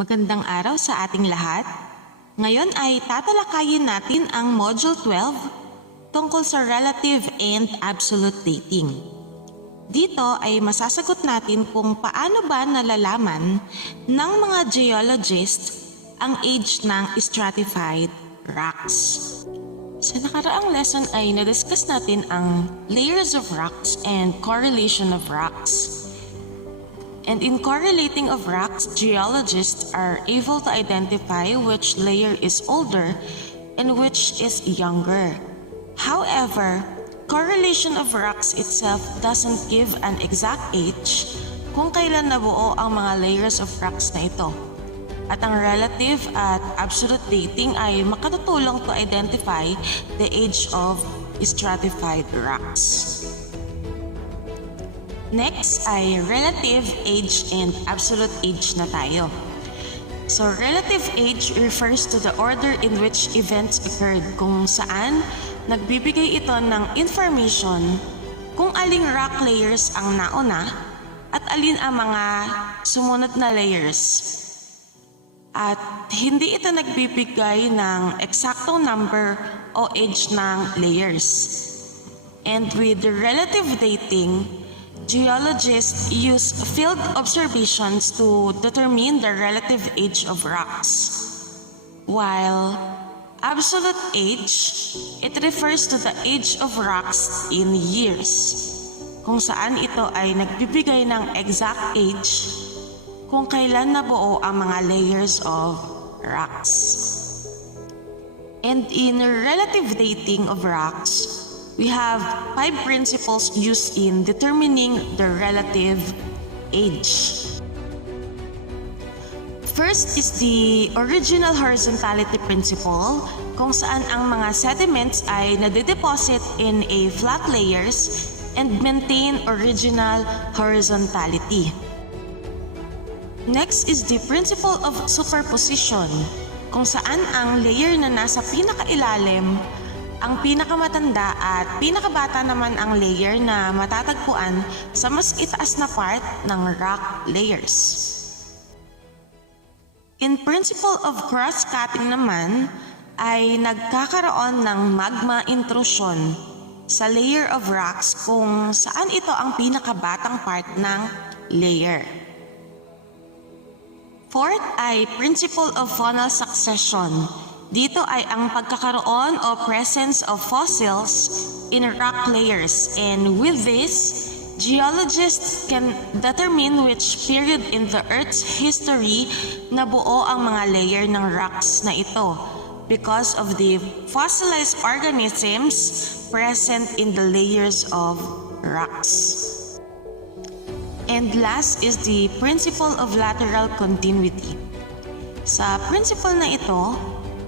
Magandang araw sa ating lahat. Ngayon ay tatalakayin natin ang Module 12 tungkol sa relative and absolute dating. Dito ay masasagot natin kung paano ba nalalaman ng mga geologists ang age ng stratified rocks. Sa nakaraang lesson ay na-discuss natin ang layers of rocks and correlation of rocks. And in correlating of rocks, geologists are able to identify which layer is older and which is younger. However, correlation of rocks itself doesn't give an exact age kung kailan nabuo ang mga layers of rocks na ito. At ang relative at absolute dating ay makatutulong to identify the age of stratified rocks. Next ay relative age and absolute age na tayo. So relative age refers to the order in which events occurred, kung saan nagbibigay ito ng information kung aling rock layers ang nauna at alin ang mga sumunod na layers. At hindi ito nagbibigay ng eksaktong number o age ng layers. And with the relative dating, geologists use field observations to determine the relative age of rocks. While absolute age, it refers to the age of rocks in years, kung saan ito ay nagbibigay ng exact age kung kailan nabuo ang mga layers of rocks. And in relative dating of rocks, we have 5 principles used in determining the relative age. First is the original horizontality principle, kung saan ang mga sediments ay nadideposit in a flat layers and maintain original horizontality. Next is the principle of superposition, kung saan ang layer na nasa pinakailalim ang pinakamatanda at pinakabata naman ang layer na matatagpuan sa mas itaas na part ng rock layers. In principle of cross-cutting naman ay nagkakaroon ng magma intrusion sa layer of rocks kung saan ito ang pinakabatang part ng layer. Fourth ay principle of faunal succession. Dito ay ang pagkakaroon o presence of fossils in rock layers, and with this, geologists can determine which period in the Earth's history nabuo ang mga layer ng rocks na ito because of the fossilized organisms present in the layers of rocks. And last is the principle of lateral continuity. Sa principle na ito,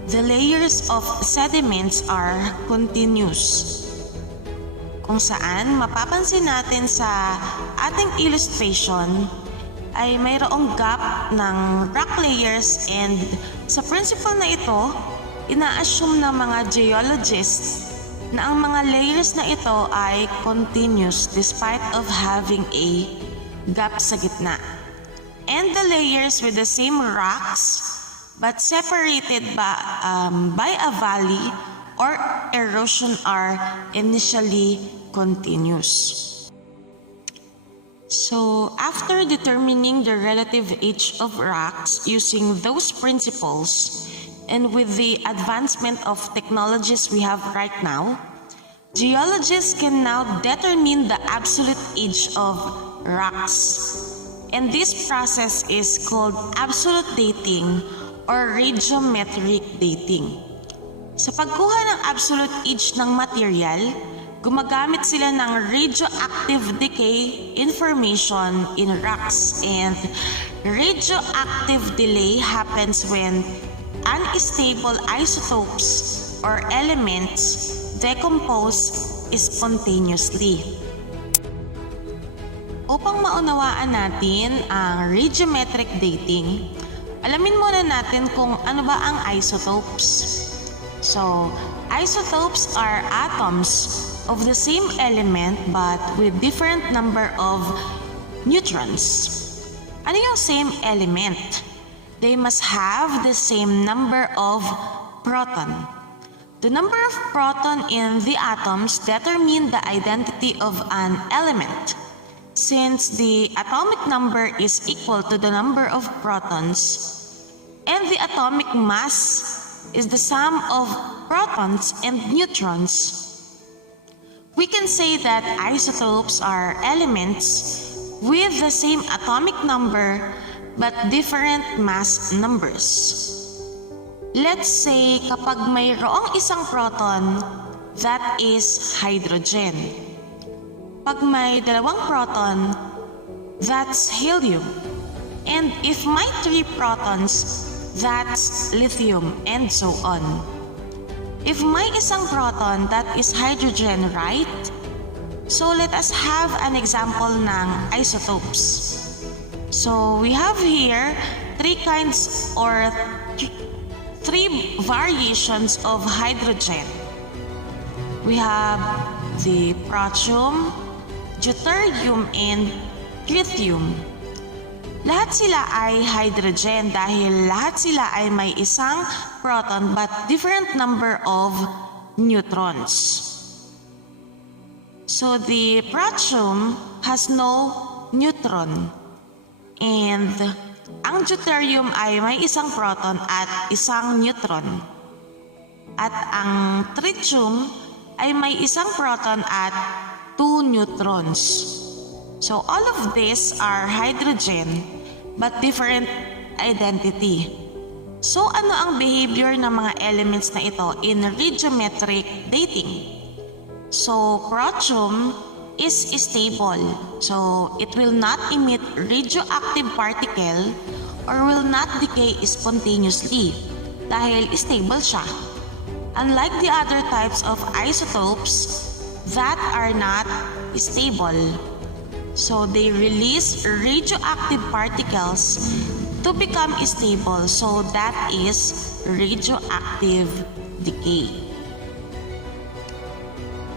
the layers of sediments are continuous, kung saan mapapansin natin sa ating illustration ay mayroong gap ng rock layers, and sa principle na ito, ina-assume ng mga geologists na ang mga layers na ito ay continuous despite of having a gap sa gitna. And the layers with the same rocks but separated by a valley or erosion are initially continuous. So, after determining the relative age of rocks using those principles, and with the advancement of technologies we have right now, geologists can now determine the absolute age of rocks. And this process is called absolute dating or radiometric dating. Sa pagkuha ng absolute age ng material, gumagamit sila ng radioactive decay information in rocks, and radioactive delay happens when unstable isotopes or elements decompose spontaneously. Upang maunawaan natin ang radiometric dating, alamin muna natin kung ano ba ang isotopes. So, isotopes are atoms of the same element but with different number of neutrons. Ano yung same element? they must have the same number of proton. The number of proton in the atoms determine the identity of an element. Since the atomic number is equal to the number of protons, and the atomic mass is the sum of protons and neutrons, we can say that isotopes are elements with the same atomic number but different mass numbers. Let's say kapag mayroong isang proton, that is hydrogen. Pag may dalawang proton, that's helium. And if may 3 protons, that's lithium, and so on. If may isang proton, that is hydrogen, right? So let us have an example ng isotopes. So we have here 3 kinds or 3 variations of hydrogen. We have the protium, deuterium, and tritium. Lahat sila ay hydrogen dahil lahat sila ay may isang proton but different number of neutrons. So the protium has no neutron, and ang deuterium ay may isang proton at isang neutron. At ang tritium ay may isang proton at 2 neutrons. So all of these are hydrogen but different identity. So ano ang behavior ng mga elements na ito in radiometric dating? So protium is stable. So it will not emit radioactive particle or will not decay spontaneously dahil stable siya. Unlike the other types of isotopes that are not stable. So they release radioactive particles to become stable. So that is radioactive decay.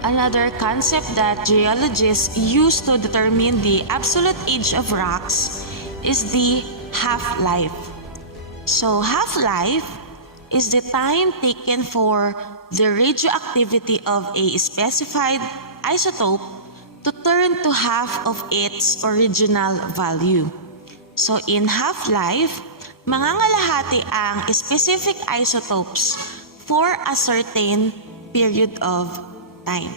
Another concept that geologists use to determine the absolute age of rocks is the half-life. So half-life is the time taken for the radioactivity of a specified isotope to turn to half of its original value. So in half-life, mangangalahati ang specific isotopes for a certain period of time.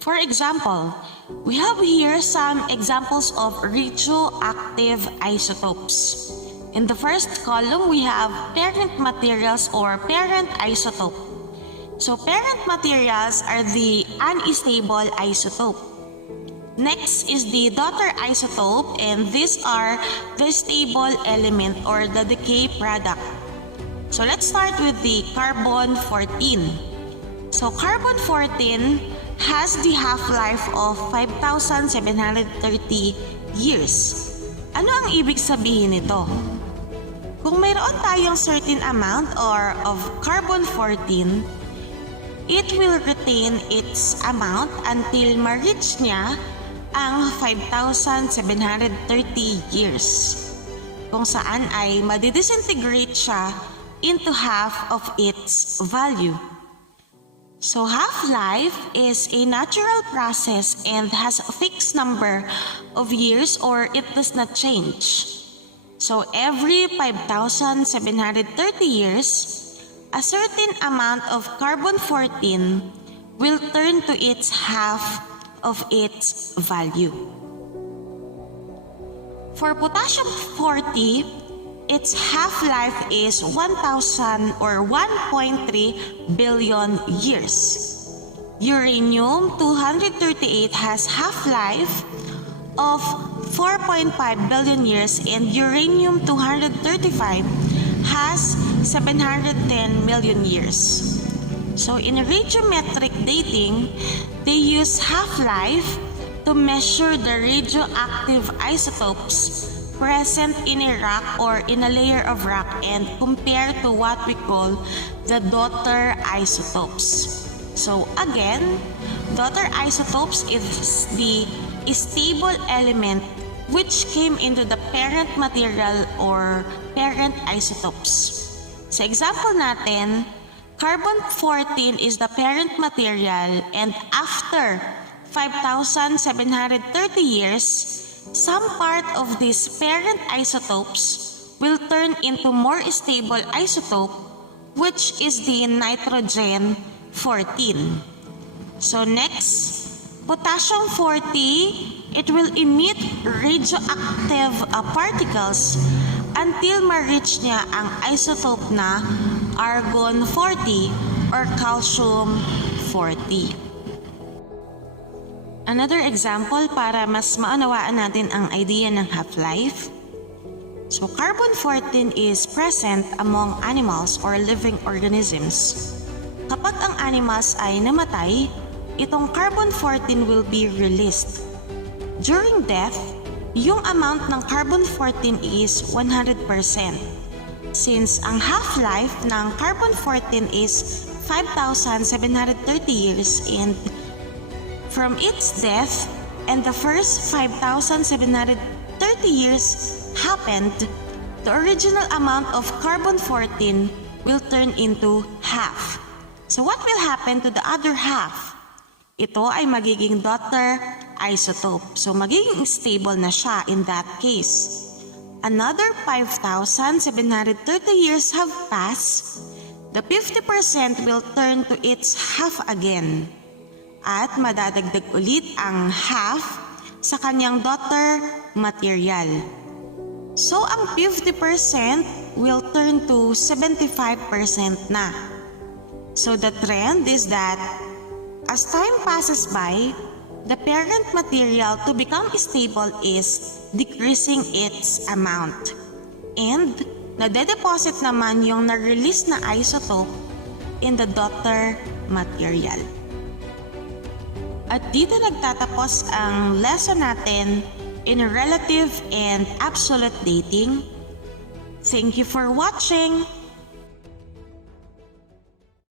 For example, we have here some examples of radioactive isotopes. In the first column, we have parent materials or parent isotope. So parent materials are the unstable isotope. Next is the daughter isotope, and these are the stable element or the decay product. So let's start with the carbon-14. So carbon-14 has the half-life of 5,730 years. Ano ang ibig sabihin nito? Kung mayroon tayong certain amount or of carbon-14, it will retain its amount until ma-reach niya ang 5,730 years, kung saan ay madidisintegrate siya into half of its value. So half-life is a natural process and has a fixed number of years or it does not change. So every 5,730 years, a certain amount of carbon-14 will turn to its half of its value. For potassium-40, its half-life is 1,000 or 1.3 billion years. Uranium-238 has half-life of 4.5 billion years, and uranium-235 has 710 million years. So in radiometric dating, they use half-life to measure the radioactive isotopes present in a rock or in a layer of rock and compare to what we call the daughter isotopes. So again, daughter isotopes is the stable element which came into the parent material or parent isotopes. Sa example natin, carbon-14 is the parent material, and after 5,730 years, some part of these parent isotopes will turn into more stable isotope, which is the nitrogen-14. So next, potassium-40, it will emit radioactive particles until ma-reach niya ang isotope na argon-40 or calcium-40. Another example para mas maunawaan natin ang idea ng half-life. So carbon-14 is present among animals or living organisms. Kapag ang animals ay namatay, itong carbon-14 will be released. During death, yung amount ng carbon-14 is 100%. Since ang half-life ng carbon-14 is 5,730 years, and from its death and the first 5,730 years happened, the original amount of carbon-14 will turn into half. So what will happen to the other half? Ito ay magiging daughter isotope. So magiging stable na siya in that case. Another 5,730 years have passed. The 50% will turn to its half again. At madadagdag ulit ang half sa kanyang daughter material. So ang 50% will turn to 75% na. So the trend is that as time passes by, the parent material to become stable is decreasing its amount. And nade-deposit naman yung na-release na isotope in the daughter material. At dito nagtatapos ang lesson natin in relative and absolute dating. Thank you for watching.